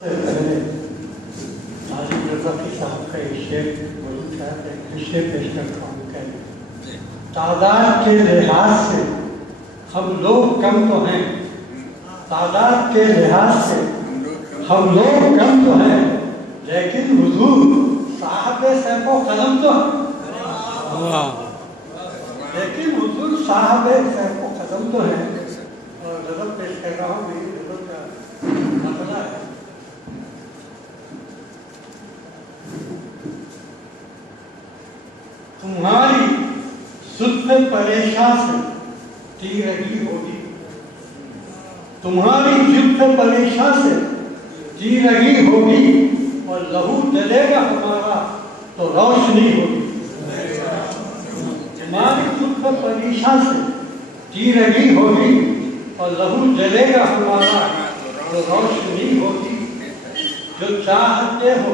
پہلے عالم رفیع صاحب کا ایک شعر موجود ہے، ایک شعر پیش کرتا ہوں کہ تعداد کے لحاظ سے ہم لوگ کم تو ہیں، تعداد کے لحاظ سے ہم لوگ کم تو ہیں، لیکن حضور صاحب سیف و قلم تو ہیں، لیکن حضور صاحب سیف و قلم تو ہیں۔ اور غزل پیش کر رہا ہوں، میری غزل کا مسئلہ ہے۔ تمہاری زلف پریشان سے تیرگی ہوگی، تمہاری زلف پریشان سے تیرگی ہوگی، اور لہو جلے گا ہمارا تو روشنی ہوگی۔ تمہاری زلف پریشان سے تیرگی ہوگی، اور لہو جلے گا ہمارا تو روشنی ہوگی۔ جو چاہتے ہو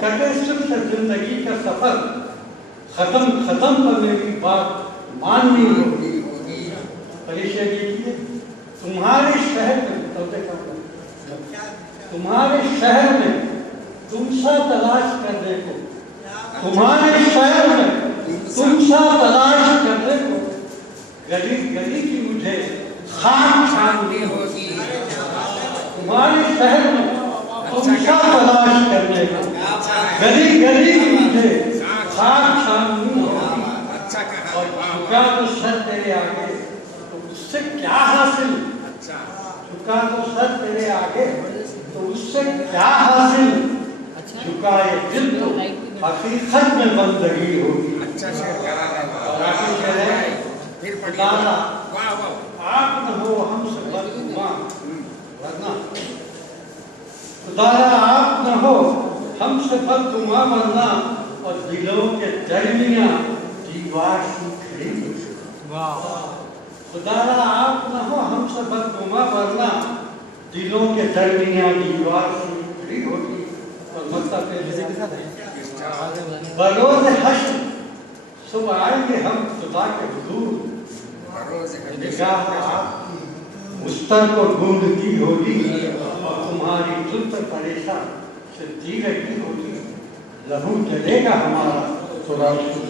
کٹے صرف زندگی کا سفر، ختم پر میری بات ماننی ہوگی۔ پریشے کیجیے تمہارے شہر میں تم سا تلاش کرنے کو، تمہارے شہر میں تم سا تلاش کرنے کو، گلی گلی کی مجھے خاک چھاننی ہوگی۔ تمہارے شہر میں تم سا تلاش کرنے کو، گلی گلی کی مجھے خاک چھاننی ہوگی۔ اور جھکا تو سر تیرے آگے تو اس سے کیا حاصل، جھکا تو سر تیرے آگے تو اس سے کیا حاصل، جھکائے دل تو حقیقت میں بندگی ہوگی۔ اور آخر شعر ہے، خدایا آپ نہ ہو ہم سے بدگماں ورنہ، خدایا آپ نہ ہو ہم سے بدگماں ورنہ، اور دلوں کے درمیان دیوار سی کھڑی ہوگی۔ خدایا آپ نہ ہو ہم سے بدگماں ورنہ، دلوں کے درمیان دیوار سی کھڑی ہوگی۔ اور مطلب بروز حشر صبح آئیں گے ہم خدا کے حضور، نگاہ آپ کی مستر کو ڈھونڈتی ہوگی، اور تمہاری زلف پریشان سے تیرگی ہوگی، لہو جلے گا ہمارا تو روشنی